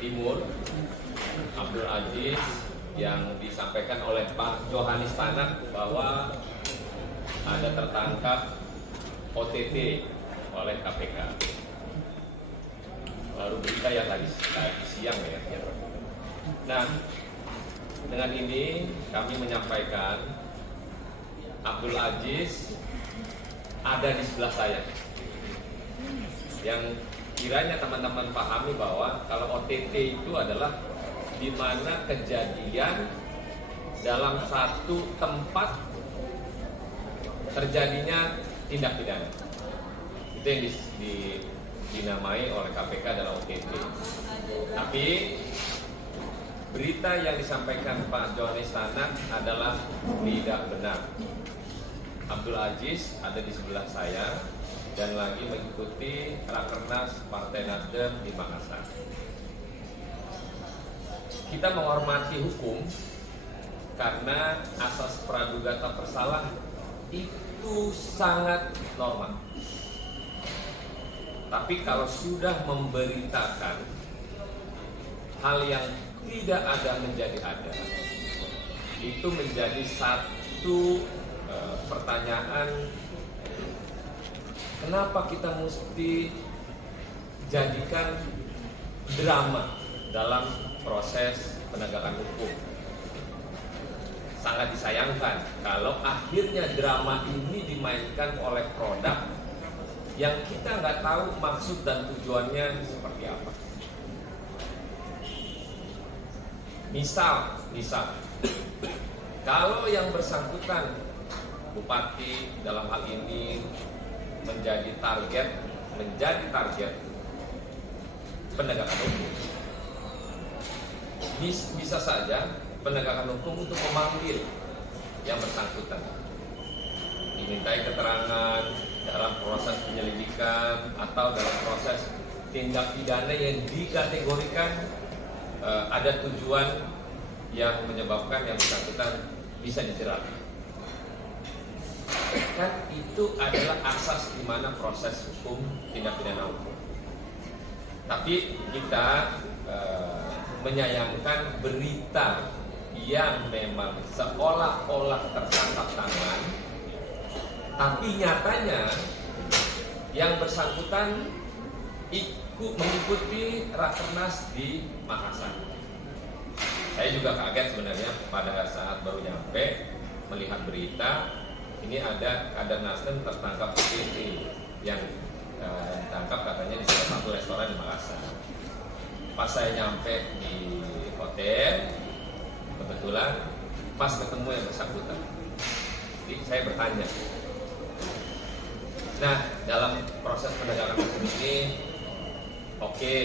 Timur, Abdul Aziz, yang disampaikan oleh Pak Johanis Tanak bahwa ada tertangkap OTT oleh KPK. Baru berita yang tadi siang ya. Nah, dengan ini kami menyampaikan Abdul Aziz ada di sebelah saya. Yang kiranya teman-teman pahami bahwa kalau OTT itu adalah di mana kejadian dalam satu tempat terjadinya tindak pidana. Itu yang dinamai oleh KPK adalah OTT. Tapi berita yang disampaikan Pak Johanis Tanak adalah tidak benar. Abdul Aziz ada di sebelah saya dan lagi mengikuti Rakernas Partai Nasdem di Makassar. Kita menghormati hukum karena asas praduga tak bersalah itu sangat normal. Tapi kalau sudah memberitakan hal yang tidak ada menjadi ada, itu menjadi satu pertanyaan. Kenapa kita mesti jadikan drama dalam proses penegakan hukum? Sangat disayangkan kalau akhirnya drama ini dimainkan oleh produk yang kita nggak tahu maksud dan tujuannya seperti apa. Misal, kalau yang bersangkutan bupati dalam hal ini menjadi target penegakan hukum, bisa saja penegakan hukum untuk memanggil yang bersangkutan, dimintai keterangan dalam proses penyelidikan atau dalam proses tindak pidana yang dikategorikan ada tujuan yang menyebabkan yang bersangkutan bisa dijerat. Kan itu adalah asas di mana proses hukum tindak pidana hukum. Tapi kita menyayangkan berita yang memang seolah-olah tertangkap tangan, tapi nyatanya yang bersangkutan mengikuti Rakernas di Makassar. Saya juga kaget sebenarnya pada saat baru nyampe melihat berita ini ada kader Nasdem tertangkap OTT yang ditangkap katanya di salah satu restoran di Makassar. Pas saya nyampe di hotel, kebetulan pas ketemu yang bersangkutan. Jadi saya bertanya. Nah, dalam proses penegakan hukum ini, oke,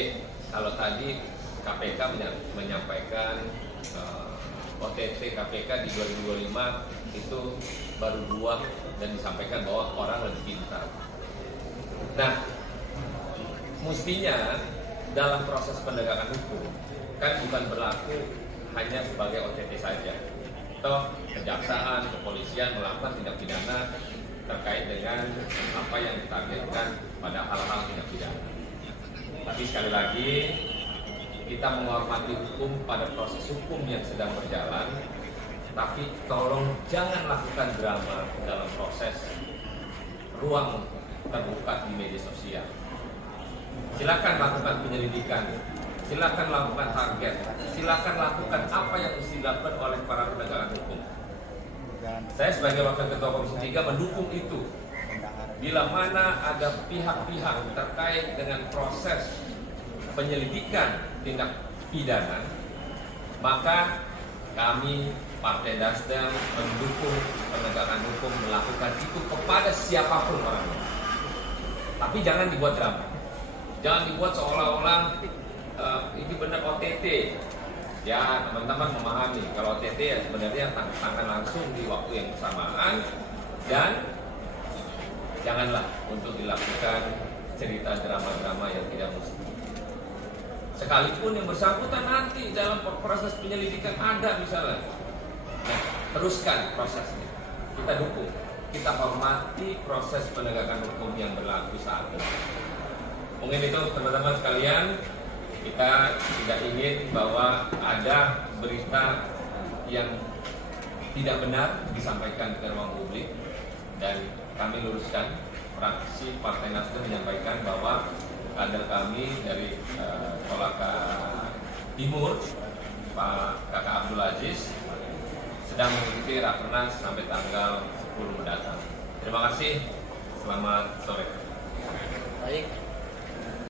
kalau tadi KPK menyampaikan OTT KPK di 2025 itu baru 2 dan disampaikan bahwa orang lebih pintar. Nah, mestinya dalam proses penegakan hukum kan bukan berlaku hanya sebagai OTT saja. Toh kejaksaan, kepolisian melakukan tindak pidana terkait dengan apa yang ditargetkan pada hal-hal tindak pidana. Tapi sekali lagi kita menghormati hukum pada proses hukum yang sedang berjalan, tapi tolong jangan lakukan drama dalam proses ruang terbuka di media sosial. Silakan lakukan penyelidikan, silakan lakukan target, silakan lakukan apa yang mesti dilakukan oleh para penegakan hukum. Saya sebagai Wakil Ketua Komisi 3 mendukung itu. Bila mana ada pihak-pihak terkait dengan proses penyelidikan tindak pidana, maka kami Partai Nasdem mendukung penegakan hukum melakukan itu kepada siapapun orangnya. Tapi jangan dibuat drama, jangan dibuat seolah-olah ini benar OTT. Ya, teman-teman memahami kalau OTT ya sebenarnya tangan langsung di waktu yang bersamaan, dan janganlah untuk dilakukan cerita drama-drama yang tidak mesti. Sekalipun yang bersangkutan nanti dalam proses penyelidikan ada misalnya, nah, teruskan prosesnya. Kita dukung, kita hormati proses penegakan hukum yang berlaku saat ini. Mungkin itu teman-teman sekalian Kita tidak ingin bahwa ada berita yang tidak benar disampaikan ke ruang publik, dan kami luruskan. Fraksi Partai Nasdem menyampaikan bahwa kader kami dari Kolaka Timur, Pak Kakak Abdul Aziz, sedang mengikuti Rakernas sampai tanggal 10 mendatang. Terima kasih, selamat sore. Baik.